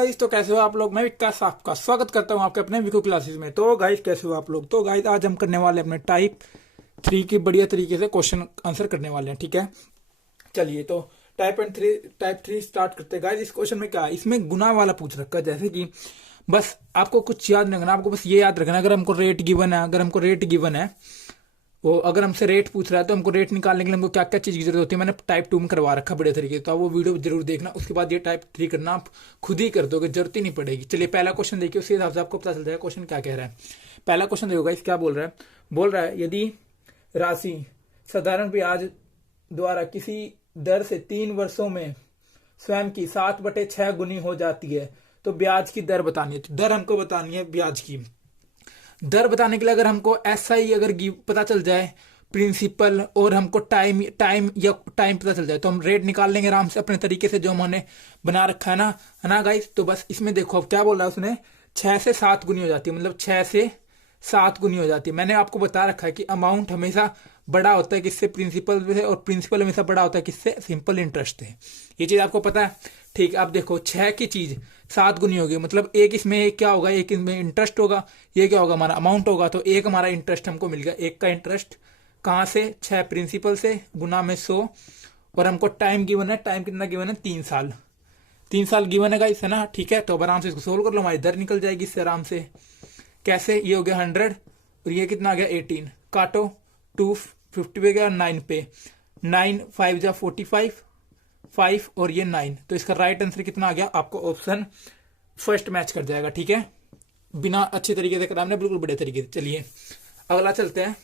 Guys, तो कैसे हो आप लोग। मैं विकास आपका स्वागत करता हूं आपके अपने विको क्लासेस में। तो गाइस कैसे हो आप लोग। तो गाइस आज हम करने वाले अपने टाइप 3 की बढ़िया तरीके से क्वेश्चन आंसर करने वाले हैं। ठीक है, चलिए तो टाइप 3 स्टार्ट करते हैं। गाइस इस क्वेश्चन में क्या है, इसमें गुना वाला पूछ रखा है। जैसे कि बस आपको कुछ याद नहीं रखना, आपको बस ये याद रखना अगर हमको रेट गिवन है, वो अगर हमसे रेट पूछ रहा है तो हमको रेट निकालने के लिए हमको क्या क्या चीज़ की जरूरत होती है, मैंने टाइप 2 में करवा रखा बड़े तरीके से। तो आप वो वीडियो जरूर देखना, उसके बाद ये टाइप 3 करना आप खुद ही कर दोगे, जरूरत ही नहीं पड़ेगी। चलिए पहला क्वेश्चन देखिए, उसके हिसाब से आपको पता चल जाएगा क्वेश्चन क्या कह रहा है। पहला क्वेश्चन देखोगा, इस क्या बोल रहा है यदि राशि साधारण ब्याज द्वारा किसी दर से 3 वर्षों में स्वयं की 7/6 गुनी हो जाती है तो ब्याज की दर बतानी है। तो दर हमको बतानी है ब्याज की। दर बताने के लिए अगर हमको SI अगर पता चल जाए, प्रिंसिपल और हमको टाइम टाइम पता चल जाए तो हम रेट निकाल लेंगे आराम से अपने तरीके से जो हमने बना रखा है ना गाइस। तो बस इसमें देखो अब क्या बोल रहा है उसने, 6 से 7 गुनी हो जाती है, मतलब 6 से 7 गुनी हो जाती है। मैंने आपको बता रखा है कि अमाउंट हमेशा बड़ा होता है किससे, प्रिंसिपल से, और प्रिंसिपल हमेशा बड़ा होता है किससे, सिंपल इंटरेस्ट से। ये चीज आपको पता है। ठीक, अब देखो 6 की चीज 7 गुनी होगी, मतलब एक इसमें एक क्या होगा, एक इसमें इंटरेस्ट होगा, ये क्या होगा हमारा अमाउंट होगा। तो एक हमारा इंटरेस्ट हमको मिल गया, एक का इंटरेस्ट कहाँ से, 6 प्रिंसिपल से, गुना में 100, और हमको टाइम गिवन है, टाइम कितना गिवन है, 3 साल। 3 साल गिवन है गाइस, है ना। ठीक है, तो अब आराम से इसको सोल्व कर लो, हमारी दर निकल जाएगी इससे आराम से। कैसे, ये हो गया 100 और ये कितना आ गया 18, काटो 250 पे गया 9 पे, 9 5 जा 45, 5 और ये 9, तो इसका राइट आंसर कितना आ गया आपको, ऑप्शन फर्स्ट मैच कर जाएगा। ठीक है, बिना अच्छे तरीके से करा हमने, बिल्कुल बड़े तरीके से। चलिए अगला चलते हैं,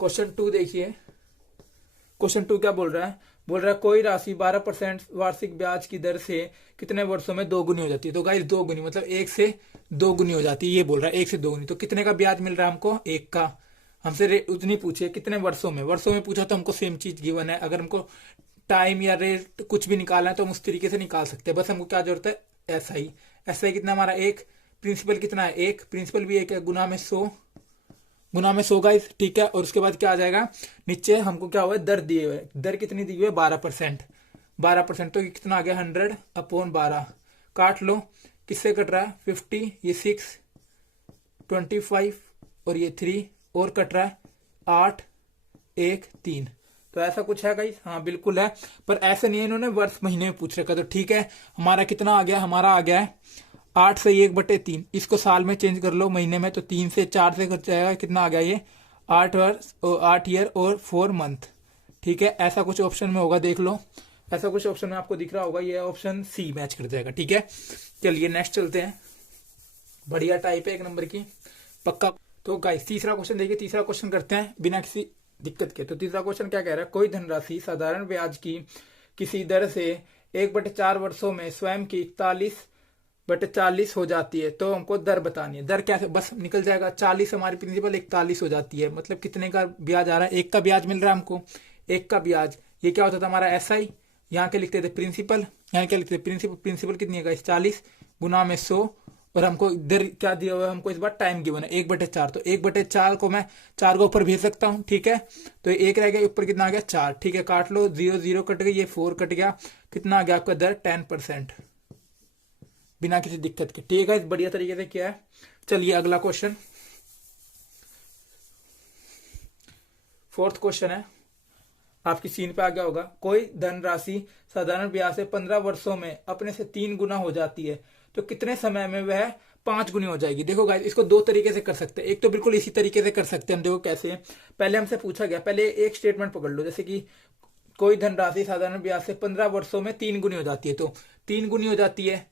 क्वेश्चन 2 देखिए। क्वेश्चन 2 क्या बोल रहा है कोई राशि 12% वार्षिक ब्याज की दर से कितने वर्षों में 2 गुनी हो जाती है। तो गाइस 2 गुनी मतलब 1 से 2 गुनी हो जाती है, ये बोल रहा है 1 से 2 गुनी। तो कितने का ब्याज मिल रहा है हमको, 1 का। हमसे उतनी पूछे कितने वर्षों में पूछा तो हमको सेम चीज गिवन है। अगर हमको टाइम या रेट कुछ भी निकालना है तो हम उस तरीके से निकाल सकते हैं। बस हमको क्या जरूरत है, SI कितना हमारा 1, प्रिंसिपल कितना है 1, प्रिंसिपल भी 1 है, गुना में 100 गाइस। ठीक है, और उसके बाद क्या आ जाएगा, नीचे हमको क्या हुआ, दर दिए हुए, दर कितनी दी हुई है 12%। 12% तो कितना आ गया 100/12, काट लो, किससे कट रहा है 50, ये 6, 25 और ये 3, और कट रहा है 8, 1, 3। तो ऐसा कुछ है गाइस, हाँ बिल्कुल है, पर ऐसे नहीं है, इन्होंने वर्ष महीने में पूछ रखा। तो ठीक है, हमारा कितना आ गया, हमारा आ गया है 8 से 1/3। इसको साल में चेंज कर लो महीने में, तो 3 से 4 से कट जाएगा, कितना आ गया ये 8 वर्ष, 8 ईयर और 4 मंथ। ठीक है, ऐसा कुछ ऑप्शन में होगा, देख लो, ऐसा कुछ ऑप्शन में आपको दिख रहा होगा, ये ऑप्शन सी मैच कर जाएगा। ठीक है, चलिए नेक्स्ट चलते हैं, बढ़िया टाइप है 1 नंबर की, पक्का। तो गाइस तीसरा क्वेश्चन देखिए, तीसरा क्वेश्चन करते हैं बिना किसी दिक्कत के। तो तीसरा क्वेश्चन क्या कह रहा है, कोई धनराशि साधारण ब्याज की किसी दर से 1/4 वर्षों में स्वयं की 41/40 हो जाती है तो हमको दर बतानी है। दर क्या, बस निकल जाएगा 40 हमारी प्रिंसिपल, 41 हो जाती है, मतलब कितने का ब्याज आ रहा है, 1 का ब्याज मिल रहा है हमको, 1 का ब्याज। ये क्या होता था हमारा SI, यहाँ के लिखते थे प्रिंसिपल, यहाँ क्या लिखते थे प्रिंसिपल, प्रिंसिपल कितनी है 40 गुना में 100, और हमको इधर क्या दिया हुआ है, हमको इस बार टाइम गिवन है 1/4, तो 1/4 को मैं 4 को ऊपर भेज सकता हूँ। ठीक है, तो 1 रह गया, ऊपर कितना आ गया 4। ठीक है, काट लो, 0 0 कट गई, ये 4 कट गया, कितना आ गया आपका दर 10%, बिना किसी दिक्कत के। ठीक है, बढ़िया तरीके से किया है। चलिए अगला क्वेश्चन, फोर्थ क्वेश्चन है, आपकी सीन पे आ गया होगा, कोई धनराशि साधारण ब्याज से 15 वर्षों में अपने से 3 गुना हो जाती है तो कितने समय में वह 5 गुनी हो जाएगी। देखो गाइस, इसको 2 तरीके से कर सकते हैं, एक तो बिल्कुल इसी तरीके से कर सकते हैं हम। देखो कैसे, पहले हमसे पूछा गया, पहले एक स्टेटमेंट पकड़ लो, जैसे कि कोई धनराशि साधारण ब्याज से 15 वर्षों में 3 गुनी हो जाती है, तो 3 गुनी हो जाती है।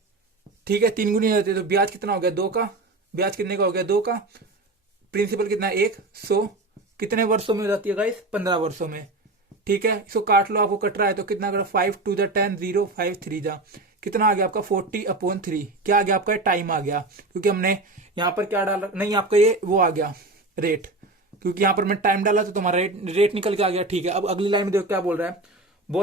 ठीक है, 3 गुनी हो जाती है, तो ब्याज कितना हो गया 2 का, ब्याज कितने का हो गया 2 का, प्रिंसिपल कितना 1, 100, कितने वर्षों में हो जाती है गाइस 15 वर्षों में। ठीक है, इसको काट लो, आपको कट रहा है तो कितना कर, 5 2 10, 0 5 3 जा, कितना आ गया आपका 40/3। क्या आ गया आपका, टाइम आ गया, क्योंकि हमने यहाँ पर क्या डाला, नहीं आपका ये वो आ गया रेट, क्योंकि यहाँ पर मैं टाइम डाला तो तुम्हारा रेट निकल के आ गया। ठीक है, अब अगली लाइन में देखो क्या बोल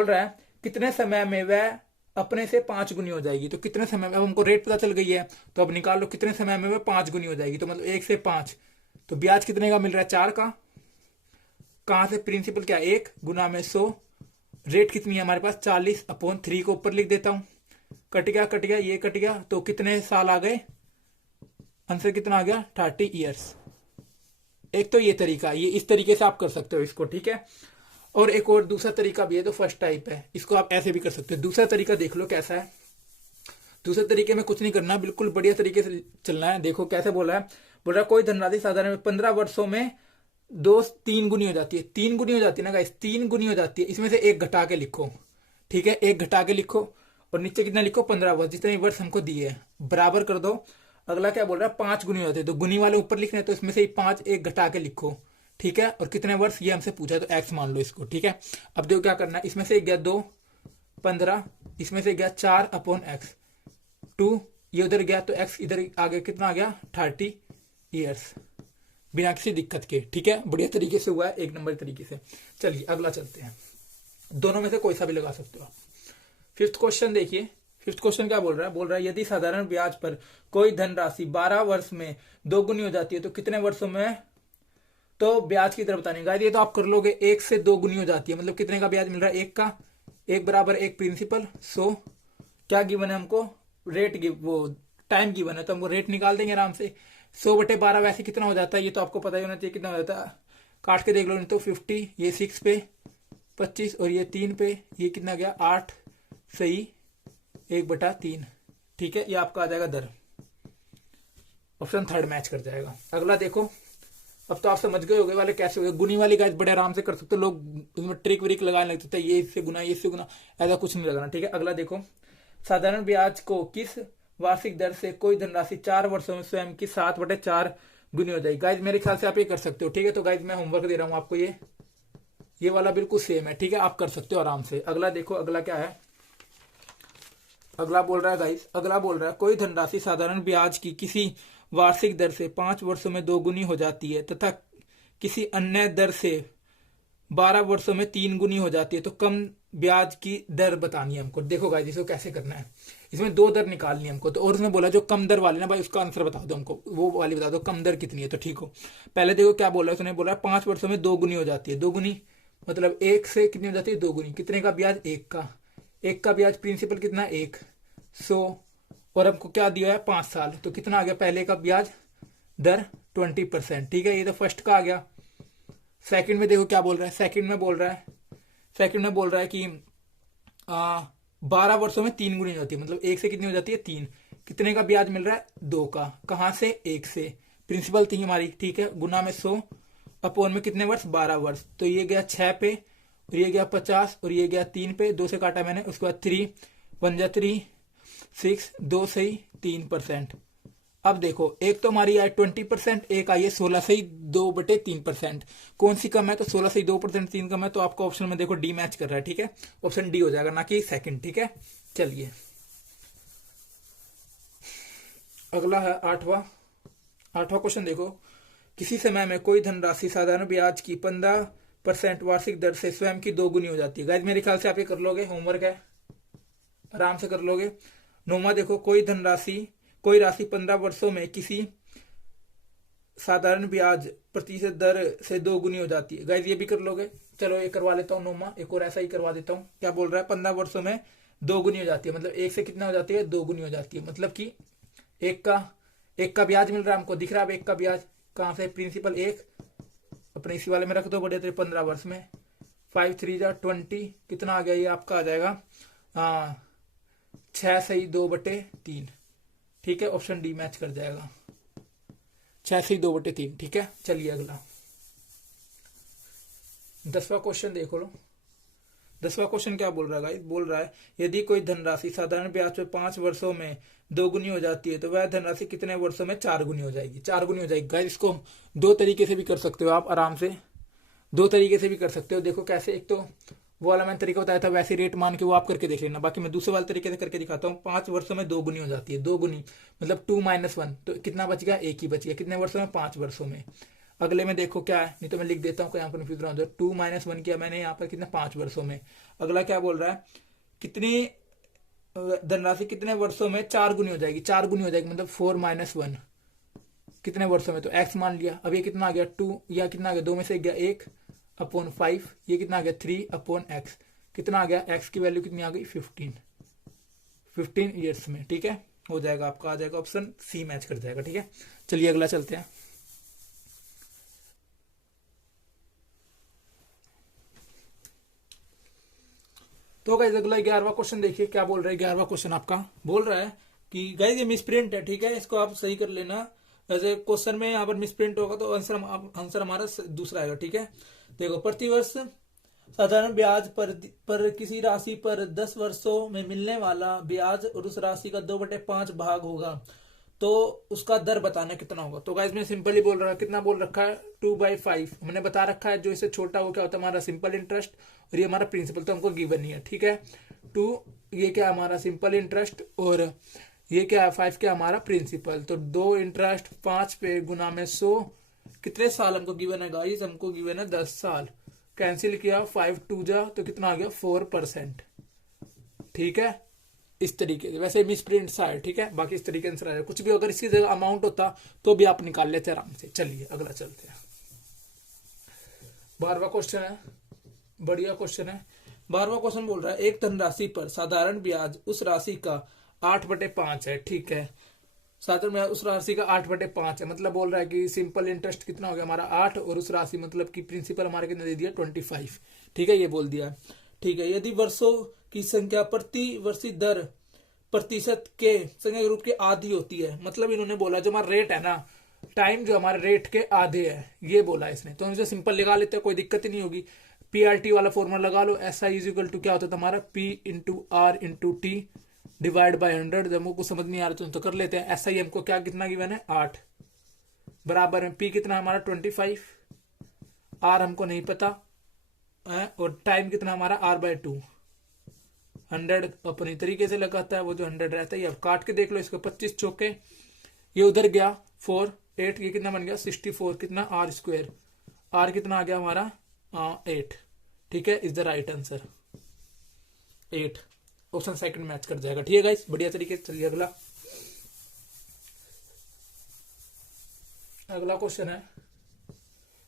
रहा है कितने समय में वह अपने से 5 गुनी हो जाएगी। तो कितने समय में, अब हमको रेट पता चल गई है, तो अब निकाल लो कितने समय में वह 5 गुनी हो जाएगी, तो मतलब 1 से 5, तो ब्याज कितने का मिल रहा है 4 का, कहां से, प्रिंसिपल क्या 1 गुना में 100, रेट कितनी है हमारे पास 40/3 को ऊपर लिख देता हूं, कट गया, ये कट गया, तो कितने साल आ गए, आंसर कितना आ गया 30 ईयर्स। एक तो ये तरीका, ये इस तरीके से आप कर सकते हो इसको, ठीक है। और एक और दूसरा तरीका भी है, तो फर्स्ट टाइप है, इसको आप ऐसे भी कर सकते हो। दूसरा तरीका देख लो कैसा है। दूसरे तरीके में कुछ नहीं करना, बिल्कुल बढ़िया तरीके से चलना है। देखो कैसे बोला है, बोल रहा है कोई धनराशि साधारण 15 वर्षों में दो तीन गुनी हो जाती है। तीन गुनी हो जाती है ना गाइस, तीन गुनी हो जाती है। इसमें से एक घटा के लिखो, ठीक है, एक घटा के लिखो और नीचे कितना लिखो 15 वर्ष, जितने वर्ष हमको दिए हैं बराबर कर दो। अगला क्या बोल रहा है 5 गुनी होते हैं, तो गुनी वाले ऊपर लिखने, तो इसमें से 5 एक घटा के लिखो, ठीक है। और कितने वर्ष ये हमसे पूछा है, तो एक्स मान लो इसको, ठीक है। अब देखो क्या करना है, इसमें से गया 2 15, इसमें से गया 4 अपॉन एक्स, 2 ये उधर गया तो एक्स इधर आ गया, कितना आ गया 30 ईयर्स, बिना किसी दिक्कत के, ठीक है। बढ़िया तरीके से हुआ है, एक नंबर तरीके से। चलिए अगला चलते हैं, दोनों में से कोई सा भी लगा सकते हो आप। फिफ्थ क्वेश्चन देखिए, फिफ्थ क्वेश्चन क्या बोल रहा है, बोल रहा है यदि साधारण ब्याज पर कोई धनराशि 12 वर्ष में 2 गुनी हो जाती है तो कितने वर्षों में, तो ब्याज की दर बतानी है। ये तो आप कर लोगे, 1 से 2 गुनी हो जाती है, मतलब कितने का ब्याज मिल रहा है, 1 का, 1 बराबर 1 प्रिंसिपल। सो क्या गिवन है हमको, रेट वो टाइम गिवन है, तो हमको रेट निकाल देंगे आराम से। 100/12 वैसे कितना हो जाता है, ये तो आपको पता ही होना चाहिए कितना हो जाता है, काट के देख लो। नहीं तो 50, ये 6 पे 25 और ये 3 पे, ये कितना गया 8, सही 1/3, ठीक है। ये आपका आ जाएगा दर, ऑप्शन थर्ड मैच कर जाएगा। अगला देखो, अब तो आप समझ गए होंगे वाले कैसे हो, गुनी वाली गाइस बड़े आराम से कर सकते हो, लोग उसमें ट्रिक व्रिक लगाने लगते थे, ये इससे गुना ये इससे गुना, ऐसा कुछ नहीं लगाना, ठीक है। अगला देखो, साधारण ब्याज को किस वार्षिक दर से कोई धनराशि 4 वर्षों में स्वयं की 7/4 गुनी हो जाएगी। गाइज मेरे ख्याल से आप ये कर सकते हो, ठीक है। तो गाइज मैं होमवर्क दे रहा हूं आपको, ये वाला बिल्कुल सेम है, ठीक है, आप कर सकते हो आराम से। अगला देखो, अगला क्या है, अगला बोल रहा है गाइज, अगला बोल रहा है कोई धनराशि साधारण ब्याज की किसी वार्षिक दर से 5 वर्षों में 2 गुनी हो जाती है तथा किसी अन्य दर से 12 वर्षों में 3 गुनी हो जाती है, तो कम ब्याज की दर बतानी है हमको। देखो गाइस इसको कैसे करना है, इसमें 2 दर निकालनी है हमको। तो और उसने बोला जो कम दर वाली ना भाई, उसका आंसर बता दो हमको, वो वाली बता दो कम दर कितनी है, तो ठीक हो। पहले देखो क्या बोला है, उसने बोला 5 वर्षों में 2 गुनी हो जाती है। 2 गुनी मतलब 1 से कितनी हो जाती है 2 गुनी, कितने का ब्याज 1 का ब्याज प्रिंसिपल कितना 1, 100 और हमको क्या दिया है 5 साल, तो कितना आ गया पहले का ब्याज दर 20%, ठीक है। ये तो फर्स्ट का आ गया। सेकंड में देखो क्या बोल रहा है, सेकंड में बोल रहा है कि 12 वर्षों में 3 गुनी हो जाती है, मतलब 1 से कितनी हो जाती है 3, कितने का ब्याज मिल रहा है 2 का, कहां से 1 से, प्रिंसिपल थी हमारी, ठीक है। गुना में 100 अपॉन में कितने वर्ष 12 वर्ष, तो ये गया 6 पे और ये गया 50 और ये गया 3 पे, 2 से काटा मैंने, उसके बाद 3 1 जा 3 6 2 सही 3%। अब देखो एक तो हमारी आई 20%, एक आई है 16 से 2/3%, कौन सी कम है, तो 16 से 2% 3 कम है, तो आपका ऑप्शन में देखो डी मैच कर रहा है, ठीक है। ऑप्शन डी हो जाएगा, ना कि सेकंड, ठीक है। चलिए अगला है आठवां क्वेश्चन देखो, किसी समय में कोई धनराशि साधारण ब्याज की 15% वार्षिक दर से स्वयं की 2 गुनी हो जाती है। गाइस मेरे ख्याल से आप ये कर लोगे, होमवर्क है, आराम से कर लोगे। 9वां देखो, कोई राशि 15 वर्षों में किसी साधारण ब्याज प्रतिशत दर से 2 गुनी हो जाती है। गाइस ये भी कर लोगे, चलो ये करवा लेता हूँ 9वां, एक और ऐसा ही करवा देता हूँ। क्या बोल रहा है 15 वर्षों में 2 गुनी हो जाती है, मतलब 1 से कितना हो जाती है 2 गुनी हो जाती है, मतलब कि एक का ब्याज मिल रहा है हमको, दिख रहा है 1 का ब्याज कहां से, प्रिंसिपल 1 अपने इसी वाले में रख दो, बढ़िया 15 वर्ष में 5 3 जा 20, कितना आ गया ये आपका आ जाएगा 6 सही 2/3, ठीक है। ऑप्शन डी मैच कर जाएगा, 6 से 2/3, ठीक है। चलिए अगला 10वां क्वेश्चन देख लो। 10वां क्वेश्चन क्या बोल रहा है, बोल रहा है यदि कोई धनराशि साधारण ब्याज पे 5 वर्षों में 2 गुनी हो जाती है तो वह धनराशि कितने वर्षों में 4 गुनी हो जाएगी। 4 गुनी हो जाएगी। गाइस इसको 2 तरीके से भी कर सकते हो आप, आराम से 2 तरीके से भी कर सकते हो। देखो कैसे, एक तो वो वाला मैंने तरीका बताया था वैसे रेट मान के वो आप करके देख लेना, बाकी मैं दूसरे वाले तरीके से करके दिखाता हूँ। 5 वर्षों में 2 गुनी हो जाती है, 2 गुनी मतलब 2 - 1, तो कितना बच गया 1 ही बच गया, कितने वर्षों में 5 वर्षों में। अगले में देखो क्या है, नहीं तो मैं लिख देता हूँ यहाँ पर कंफ्यूज रहा हूँ, 2 - 1 किया मैंने यहाँ पर, कितने 5 वर्षों में। अगला क्या बोल रहा है, कितनी धनराशि कितने वर्षों में 4 गुनी हो जाएगी, 4 गुनी हो जाएगी, मतलब 4 - 1 कितने वर्षों में, तो x मान लिया। अब ये कितना आ गया 2, या कितना आ गया 2 में से गया 1 अपॉन 5, ये कितना आ गया 3 अपॉन x, कितना आ गया x की वैल्यू कितनी आ गई 15 15 ईयर्स में, ठीक है, हो जाएगा आपका, आ जाएगा ऑप्शन सी मैच कर जाएगा, ठीक है। चलिए अगला चलते हैं। तो गाइस अगला 11वां क्वेश्चन देखिए क्या बोल रहा है। 11वां क्वेश्चन आपका बोल रहा है कि गाइस ये मिसप्रिंट है, ठीक है, इसको आप सही कर लेना। जैसे क्वेश्चन में यहाँ पर मिसप्रिंट होगा तो आंसर हमारा दूसरा आएगा, ठीक है। देखो, प्रतिवर्ष साधारण ब्याज पर किसी राशि पर 10 वर्षों में मिलने वाला ब्याज और उस राशि का 2/5 भाग होगा, तो उसका दर बताना कितना होगा। तो गाइस मैं सिंपल ही बोल रहा हूँ, कितना बोल रखा है 2/5 हमने बता रखा है। जो इससे छोटा वो क्या होता है हमारा सिंपल इंटरेस्ट, और ये हमारा प्रिंसिपल तो हमको गिवन नहीं है, ठीक है। 2 ये क्या हमारा सिंपल इंटरेस्ट, और ये क्या है 5 क्या हमारा प्रिंसिपल। तो 2 इंटरेस्ट 5 पे गुना में 100, कितने साल हमको गिवन है गाइस, हमको गिवन है 10 साल। कैंसिल किया 5 2 जा तो कितना आ गया 4%, ठीक है। इस तरीके से, वैसे मिसप्रिंट सा है, ठीक है, बाकी इस तरीके से आया। कुछ भी अगर इसकी जगह अमाउंट होता तो भी आप निकाल लेते आराम से। चलिए अगला चलते हैं। 12वां क्वेश्चन है, बढ़िया क्वेश्चन है। 12वां क्वेश्चन बोल रहा है एक धनराशि पर साधारण ब्याज उस राशि का 8/5 है, ठीक है। साधारण ब्याज उस राशि का 8/5 है, मतलब बोल रहा है कि सिंपल इंटरेस्ट कितना हो गया हमारा 8, और उस राशि मतलब कि प्रिंसिपल हमारे कितना दे दिया 25, ठीक है, ये बोल दिया, ठीक है। यदि वर्षों की संख्या प्रति वर्षी दर प्रतिशत के संख्या के रूप के आधी होती है, मतलब इन्होंने बोला जो हमारा रेट है ना, टाइम जो हमारे रेट के आधे है, ये बोला इसने। तो हम इसे सिंपल लगा लेते हैं, कोई दिक्कत ही नहीं होगी। PRT वाला फॉर्मूला लगा लो, SI इज इक्वल टू क्या होता था हमारा P/R/T डिवाइड बाय 100। जब हमको समझ नहीं आ रहा तो कर लेते हैं। SI हमको क्या कितना गिवन है 8, बराबर में P कितना हमारा 25, R हमको नहीं पता है, और टाइम कितना हमारा R/2। 100 अपनी तरीके से लगाता है, वो जो 100 रहता है। अब काट के देख लो इसको, 25 चौके, ये उधर गया 4 8, ये कितना बन गया 64, कितना R², R कितना आ गया हमारा 8, ठीक है, is the right answer 8, option second match कर जाएगा, ठीक है गाइस, बढ़िया तरीके से। चलिए अगला क्वेश्चन है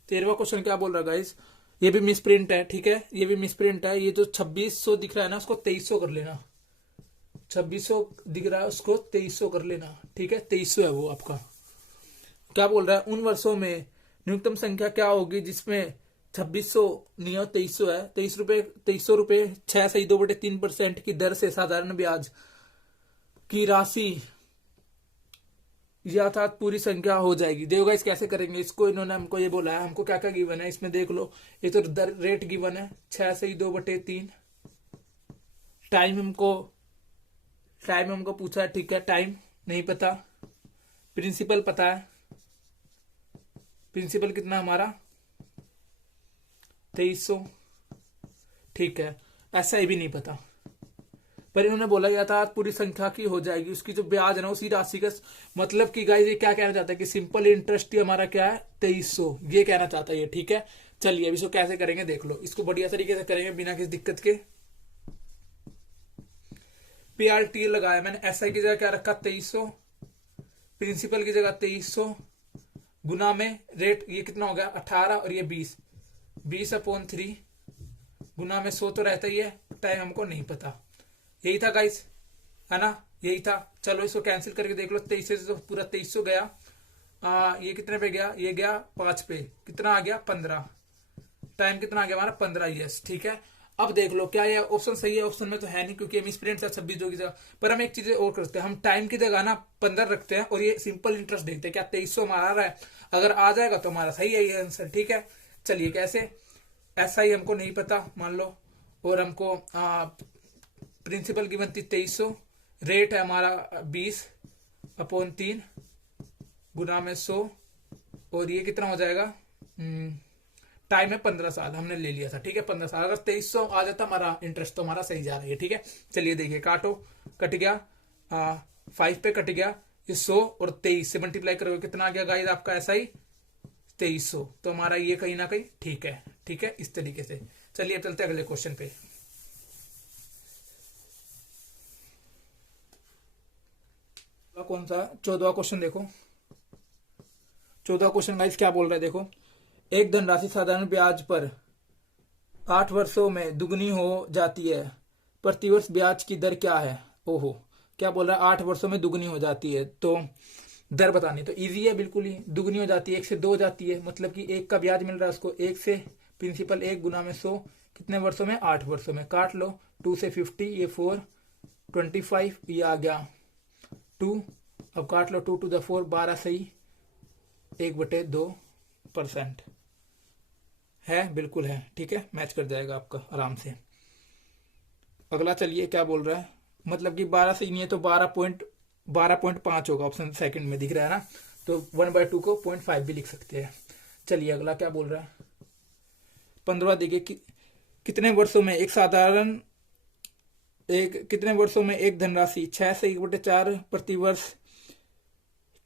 13वां क्वेश्चन क्या बोल रहा है गाइस, ये भी मिसप्रिंट है, ठीक है, ये भी मिसप्रिंट है। ये जो 2600 दिख रहा है ना उसको 2300 कर लेना, 2600 दिख रहा है उसको 2300 कर लेना, ठीक है, 2300 है वो आपका। क्या बोल रहा है उन वर्षों में न्यूनतम संख्या क्या होगी जिसमें 2600 नहीं हो 2300 है, 2300 रुपए 6 सही 2/3% की दर से साधारण ब्याज की राशि यथार्थ पूरी संख्या हो जाएगी। देखो गाइस कैसे करेंगे इसको, इन्होंने हमको ये बोला है, हमको क्या क्या गिवन है इसमें देख लो। ये तो दर रेट गिवन है 6 सही 2/3, टाइम हमको पूछा है, ठीक है, टाइम नहीं पता, प्रिंसिपल पता है, प्रिंसिपल कितना हमारा 2300, ठीक है, SI भी नहीं पता, पर इन्होंने बोला गया था पूरी संख्या की हो जाएगी, उसकी जो ब्याज है ना उसी राशि का, मतलब कि गाइस ये क्या कहना चाहता है कि सिंपल इंटरेस्ट ही हमारा क्या है 2300, ये कहना चाहता है ये, ठीक है। चलिए अब इसको कैसे करेंगे देख लो, इसको बढ़िया तरीके से करेंगे बिना किसी दिक्कत के। PRT लगाया मैंने, SI की जगह क्या रखा 2300, प्रिंसिपल की जगह 2300, गुना में रेट ये कितना हो गया 18, और ये 20/3 गुना में 100 तो रहता ही है, टाइम हमको नहीं पता। यही था गाइस, है ना, यही था। चलो इसको कैंसिल करके देख लो, 23 से तो पूरा 2300 गया, ये कितने पे गया, ये गया 5 पे, कितना आ गया 15, टाइम कितना आ गया हमारा 15 ईयर्स, ठीक है। अब देख लो क्या ये ऑप्शन सही है, ऑप्शन में तो है नहीं क्योंकि मिसप्रिंट है 26 की जगह, पर हम एक चीज और करते हैं, हम टाइम की जगह ना 15 रखते हैं और ये सिंपल इंटरेस्ट देखते हैं क्या 2300 हमारा आ रहा है, अगर आ जाएगा तो हमारा सही है ये आंसर, ठीक है। चलिए कैसे, SI हमको नहीं पता मान लो, और हमको प्रिंसिपल गिवन थी 2300, रेट है हमारा 20/3 गुना में 100, और ये कितना हो जाएगा, टाइम है 15 साल हमने ले लिया था, ठीक है, 15 साल। अगर 2300 आ जाता हमारा इंटरेस्ट तो हमारा सही जा रहा है, ठीक है। चलिए देखिए काटो, कट गया 5 पे कट गया, ये 100 और 23 से मल्टीप्लाई करोगे कितना आ गया गाइस आपका SI 2300, तो हमारा ये कहीं ना कहीं ठीक है, ठीक है, इस तरीके से। चलिए चलते अगले क्वेश्चन पे। कौन सा 14वां क्वेश्चन देखो, 14वां क्वेश्चन गाइस क्या बोल रहा है देखो, एक धनराशि साधारण ब्याज पर 8 वर्षों में दुगनी हो जाती है, प्रतिवर्ष ब्याज की दर क्या है। ओहो, क्या बोल रहा है, 8 वर्षों में दुगनी हो जाती है। तो दर बतानी तो इजी है बिल्कुल ही, दुगनी हो जाती है, 1 से 2 हो जाती है, मतलब कि 1 का ब्याज मिल रहा है उसको, 1 से प्रिंसिपल 1 गुना में 100, कितने वर्षों में, 8 वर्षों में। काट लो, 2 से 50, ये 4, 25, ये आ गया 2, अब काट लो 2 to the 4, 12 सही 1/2% है, बिल्कुल है, ठीक है, मैच कर जाएगा आपका आराम से। अगला चलिए क्या बोल रहा है, मतलब कि 12 सही नहीं है तो 12.5 होगा, ऑप्शन सेकंड में दिख रहा है ना, तो 1/2 को 0.5 भी लिख सकते हैं। चलिए अगला क्या बोल रहा है, 15 देखिए कितने वर्षों में कितने वर्षों में एक धनराशि 6 से 1/4 प्रतिवर्ष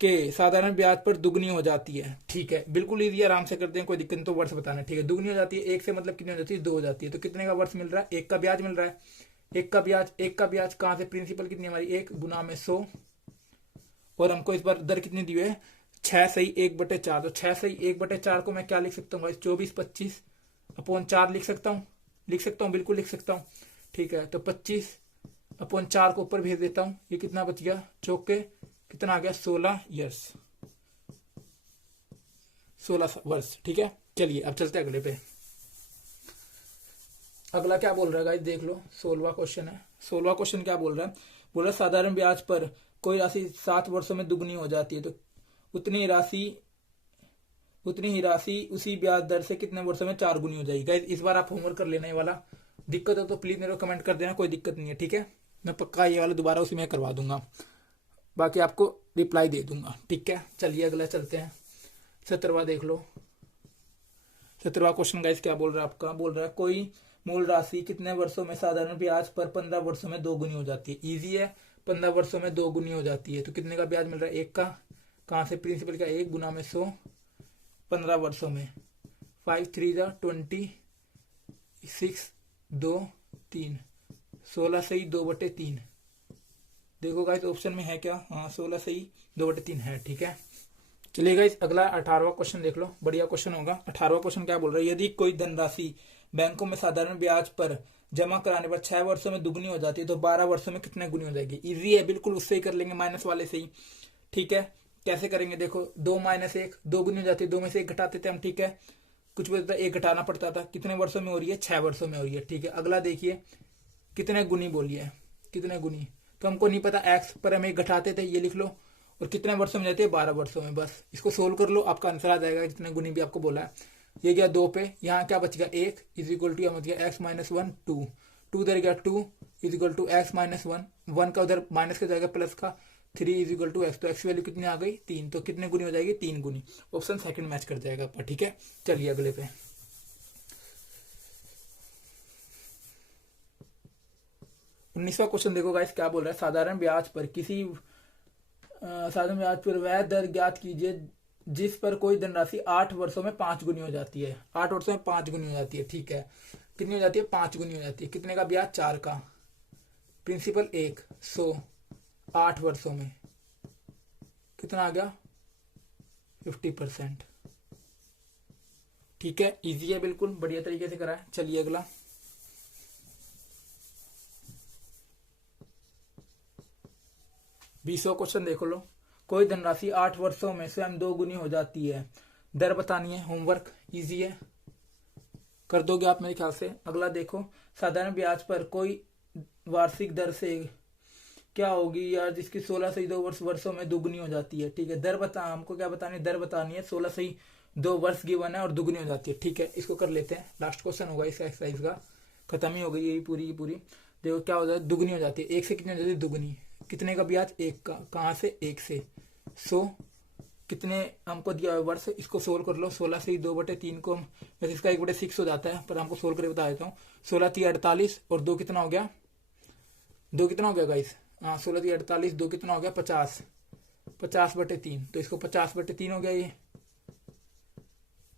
के साधारण ब्याज पर दुगनी हो जाती है। ठीक है, बिल्कुल इजी, आराम से करते हैं, कोई दिक्कत नहीं। तो वर्ष बताना, ठीक है, दुगनी हो जाती है 1 से, मतलब कितनी हो जाती है, 2 हो जाती है। तो कितने का वर्ष मिल रहा है, 1 का ब्याज मिल रहा है, 1 का ब्याज कहाँ से, प्रिंसिपल कितनी हमारी 1 गुना में 100, और हमको इस बार दर कितनी दी हुई है, 6 सही 1/4। तो 6 सही 1/4 को मैं क्या लिख सकता हूँ, 24/25/4 लिख सकता हूँ, बिल्कुल लिख सकता हूँ। ठीक है, तो 25/4 को ऊपर भेज देता हूँ, ये कितना बच गया, चौके कितना आ गया, 16 ईयर्स, 16 वर्ष। ठीक है, चलिए अब चलते हैं अगले पे। अगला क्या बोल रहा है गाइस, देख लो, 16वां क्वेश्चन है। 16वां क्वेश्चन क्या बोल रहा है, बोल रहा है साधारण ब्याज पर कोई राशि 7 वर्षों में दुगनी हो जाती है, तो उतनी ही राशि उसी ब्याज दर से कितने वर्षों में 4 गुनी हो जाएगी। गाइस इस बार आप होमवर्क कर लेना, ये वाला दिक्कत हो तो प्लीज मेरे को कमेंट कर देना, कोई दिक्कत नहीं है, ठीक है, मैं पक्का ये वाला दोबारा उसी में करवा दूंगा, बाकी आपको रिप्लाई दे दूंगा, ठीक है। चलिए अगला चलते हैं, 17वां देख लो। 17वां क्वेश्चन गाइस क्या बोल रहा है आपका, बोल रहा है कोई मूल राशि कितने वर्षों में साधारण ब्याज पर 15 वर्षों में 2 गुनी हो जाती है। इजी है, 15 वर्षों में 2 गुनी हो जाती है, तो कितने का ब्याज मिल रहा है, 1 का, कहाँ से, प्रिंसिपल का 1 गुना में 100, 15 वर्षों में, 5 3 26 2 3, 16 सही 2/3। देखो गाइस ऑप्शन में है क्या, हाँ 16 सही 2/3 है, ठीक है। चलिए गाइस अगला 18वां क्वेश्चन देख लो, बढ़िया क्वेश्चन होगा। 18वां क्वेश्चन क्या बोल रहा है, यदि कोई धनराशि बैंकों में साधारण ब्याज पर जमा कराने पर 6 वर्षों में दुगनी हो जाती है, तो 12 वर्षों में कितने गुनी हो जाएगी। इजी है बिल्कुल, उससे ही कर लेंगे, माइनस वाले से ही, ठीक है। कैसे करेंगे, देखो 2 - 1 2 गुनी हो जाती है, 2 में से 1 घटाते थे हम, ठीक है, कुछ भी होता है 1 घटाना पड़ता था। कितने वर्षों में हो रही है, 6 वर्षों में हो रही है, ठीक है। अगला देखिए कितने गुनी बोलिए, कितने गुनी, तो हमको नहीं पता एक्स पर हम 1 घटाते थे, ये लिख लो, और कितने वर्षों में जाते हैं, 12 वर्षों में। बस इसको सोल्व कर लो, आपका आंसर आ जाएगा, कितने गुनी भी आपको बोला है। ये गया 2 पे, यहाँ क्या बच गया 1 इज इक्वल टू x - 1 2, 2 इधर गया 2 इज इक्वल टू x - 1, 1 का उधर माइनस का जाएगा प्लस का, 3 इज इक्वल टू x, तो x वैल्यू कितनी आ गई 3, तो कितने गुनी हो जाएगी, 3 गुनी। ऑप्शन सेकंड मैच कर जाएगा आपका, ठीक है। चलिए अगले पे, 19वां क्वेश्चन देखो गाइस क्या बोल रहा है, साधारण ब्याज पर वह दर ज्ञात कीजिए जिस पर कोई धनराशि 8 वर्षों में 5 गुनी हो जाती है। 8 वर्षों में 5 गुनी हो जाती है, ठीक है, कितनी हो जाती है, 5 गुनी हो जाती है। कितने का ब्याज, 4 का, प्रिंसिपल 1 100, 8 वर्षों में कितना आ गया, 50%, ठीक है, इजी है बिल्कुल, बढ़िया तरीके से करा है। चलिए अगला, 20वां क्वेश्चन देखो लो, कोई धनराशि 8 वर्षों में स्वयं 2 गुनी हो जाती है, दर बतानी है। होमवर्क इजी है, कर दोगे आप मेरे ख्याल से। अगला देखो, साधारण ब्याज पर कोई वार्षिक दर से क्या होगी यार, जिसकी 16 से 2 वर्षों में दुगनी हो जाती है, ठीक है। दर बता, हमको क्या बतानी है, दर बतानी है। 16 से 2 वर्ष गिवन है और दुगनी हो जाती है, ठीक है। इसको कर लेते हैं, लास्ट क्वेश्चन होगा इसका एक्सरसाइज का, खत्म ही हो गई यही पूरी की पूरी। देखो क्या हो जाता है, दुगनी हो जाती है, 1 से कितनी हो जाती है, दुगनी। कितने का ब्याज, 1 का, कहाँ से, 1 से 100, कितने हमको दिया हुआ वर्ष, इसको सोल्व कर लो। 16 से 2/3 को वैसे इसका 1/6 हो जाता है, पर हमको सोल्व करके बता देता हूँ। 16 3 48 और 2 कितना हो गया, 2 कितना हो गया गाइस, हाँ 16 3 48, 2 कितना हो गया 50, 50/3, तो इसको 50/3 हो गया ये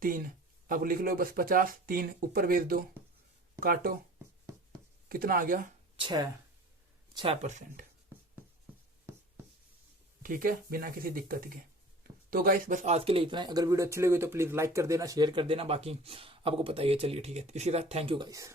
3। अब लिख लो बस 50, 3 ऊपर भेज दो, काटो, कितना आ गया 6%, ठीक है, बिना किसी दिक्कत के। तो गाइस बस आज के लिए इतना है। अगर वीडियो अच्छी लगी तो प्लीज लाइक कर देना, शेयर कर देना, बाकी आपको पता ही है। चलिए ठीक है, इसी तरह थैंक यू गाइस।